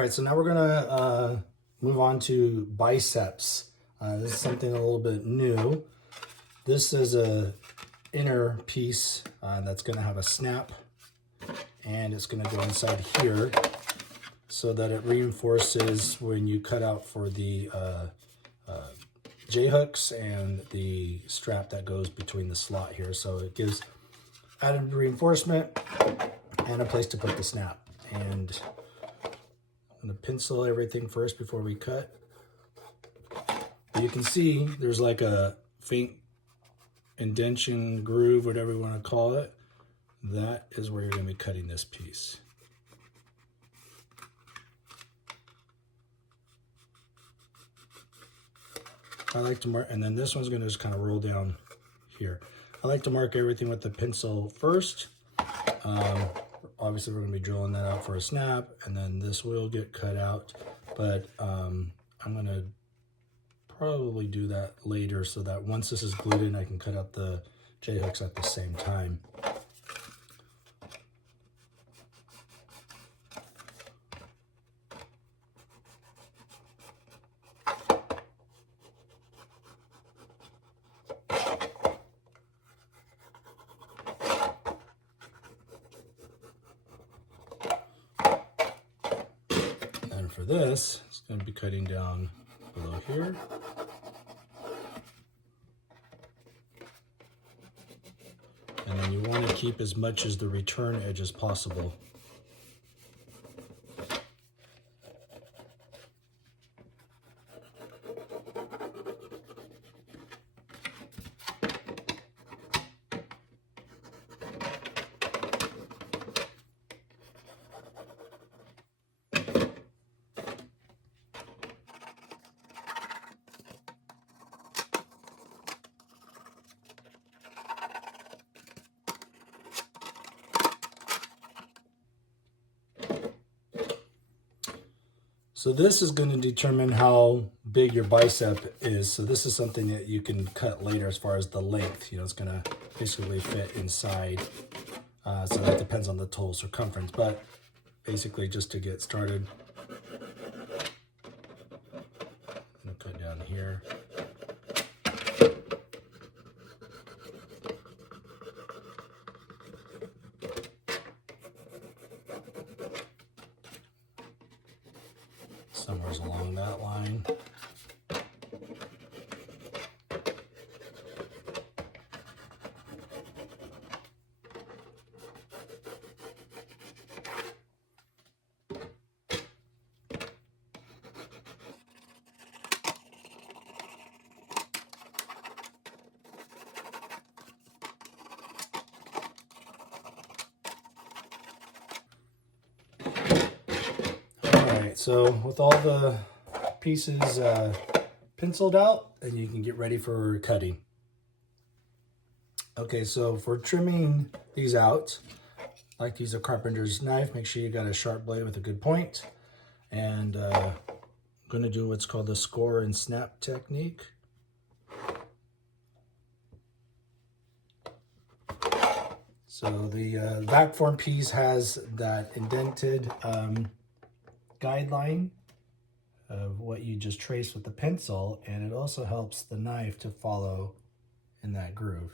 right, so now we're gonna move on to biceps. This is something a little bit new. This is a inner piece that's gonna have a snap, and it's gonna go inside here so that it reinforces when you cut out for the J-hooks and the strap that goes between the slot here. So it gives added reinforcement and a place to put the snap. And I'm gonna pencil everything first before we cut. You can see there's like a faint indentation, groove, whatever you want to call it. That is where you're gonna be cutting this piece. I like to mark, and then this one's gonna just kind of roll down here. I like to mark everything with the pencil first. Obviously we're gonna be drilling that out for a snap, and then this will get cut out, but I'm gonna probably do that later so that once this is glued in, I can cut out the J-hooks at the same time. For this, it's going to be cutting down below here. And then you want to keep as much as the return edge as possible. So this is going to determine how big your bicep is. So this is something that you can cut later as far as the length. You know, it's going to basically fit inside. So that depends on the total circumference. But basically, just to get started, I'm going to cut down here. Somewhere along that line. So with all the pieces penciled out, then you can get ready for cutting. Okay, so for trimming these out, I like to use a carpenter's knife. Make sure you got a sharp blade with a good point. And I'm going to do what's called the score and snap technique. So the back form piece has that indented guideline of what you just traced with the pencil, and it also helps the knife to follow in that groove.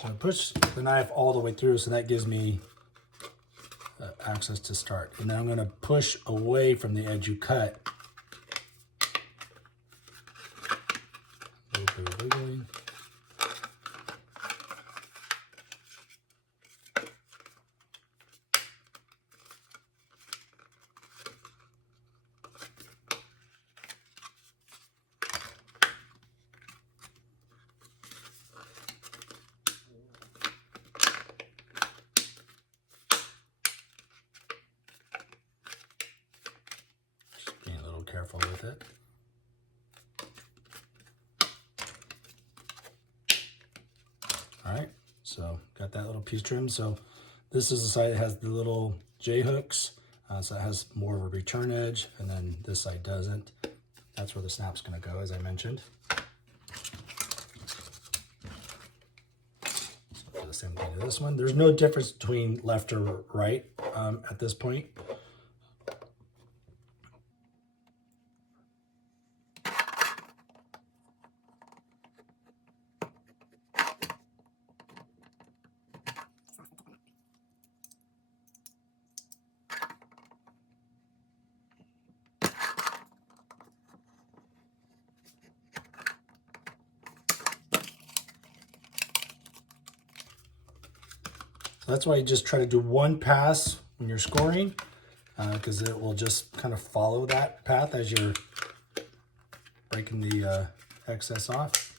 So I push the knife all the way through, so that gives me access to start. And then I'm going to push away from the edge you cut. A little bit of wiggling. Careful with it. So got that little piece trimmed. So this is the side that has the little J hooks. So it has more of a return edge, and then this side doesn't. That's where the snap's gonna go, as I mentioned. So do the same thing to this one. There's no difference between left or right at this point. That's why you just try to do one pass when you're scoring, because it will just kind of follow that path as you're breaking the excess off.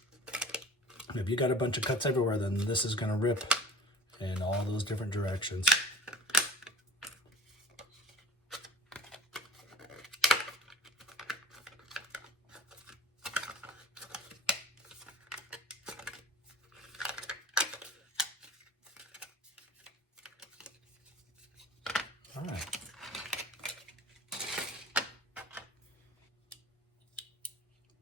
If you got a bunch of cuts everywhere, then this is going to rip in all those different directions. All right.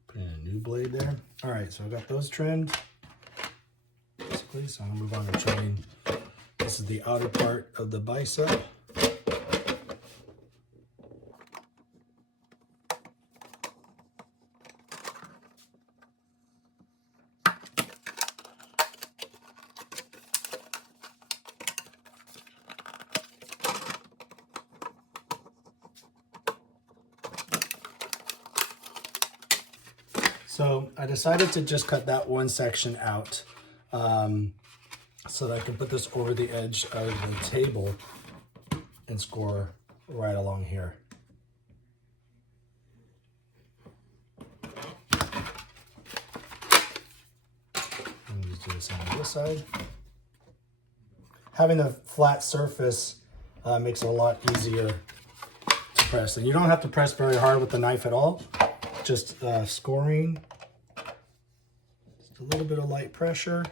Put in a new blade there. All right, so I got those trimmed. Basically, so I'm gonna move on to showing. This is the outer part of the bicep. So I decided to just cut that one section out so that I can put this over the edge of the table and score right along here. And just do the same on this side. Having a flat surface makes it a lot easier to press. And you don't have to press very hard with the knife at all. Just scoring, just a little bit of light pressure.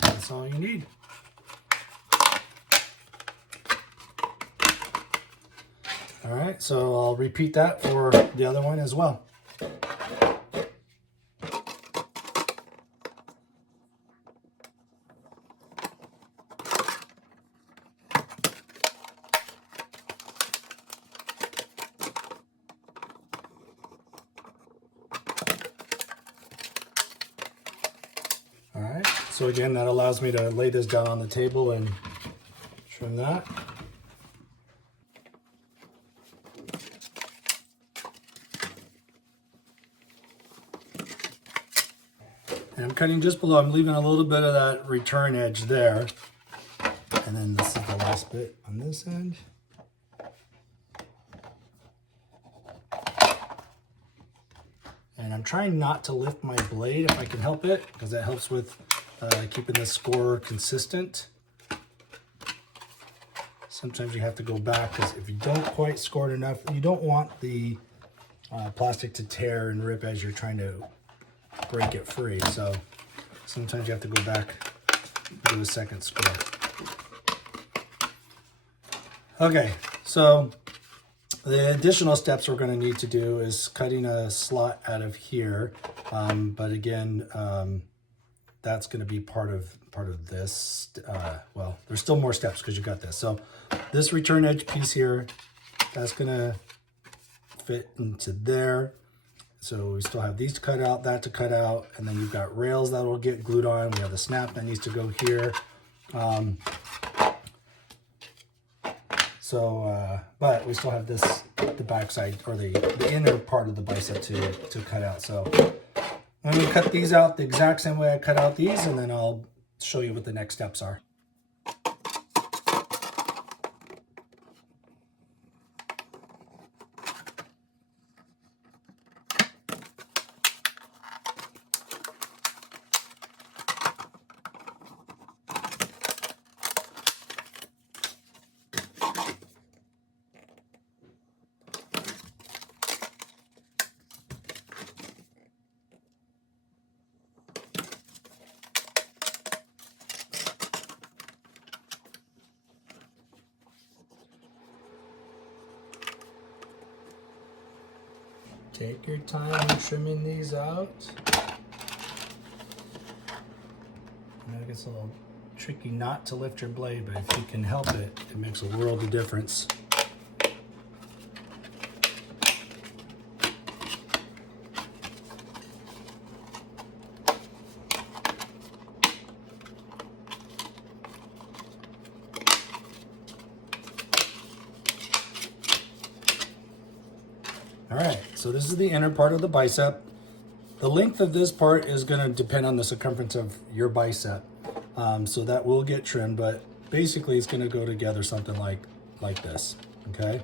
That's all you need. All right, so I'll repeat that for the other one as well. All right, so again, that allows me to lay this down on the table and trim that. And I'm cutting just below, I'm leaving a little bit of that return edge there. And then this is the last bit on this end. And I'm trying not to lift my blade if I can help it, because that helps with keeping the score consistent. Sometimes you have to go back, because if you don't quite score it enough, you don't want the plastic to tear and rip as you're trying to break it free. So sometimes you have to go back and do a second score. Okay, so the additional steps we're going to need to do is cutting a slot out of here, but again, that's going to be part of this. Well, there's still more steps because you got this. So this return edge piece here, that's going to fit into there. So we still have these to cut out, that to cut out, and then you've got rails that will get glued on. We have the snap that needs to go here. But we still have this, the back side, or the inner part of the bicep to cut out. So I'm going to cut these out the exact same way I cut out these, and then I'll show you what the next steps are. Take your time in trimming these out. I know it gets a little tricky not to lift your blade, but if you can help it, it makes a world of difference. All right, so this is the inner part of the bicep. The length of this part is going to depend on the circumference of your bicep. So that will get trimmed, but basically it's going to go together something like this, okay?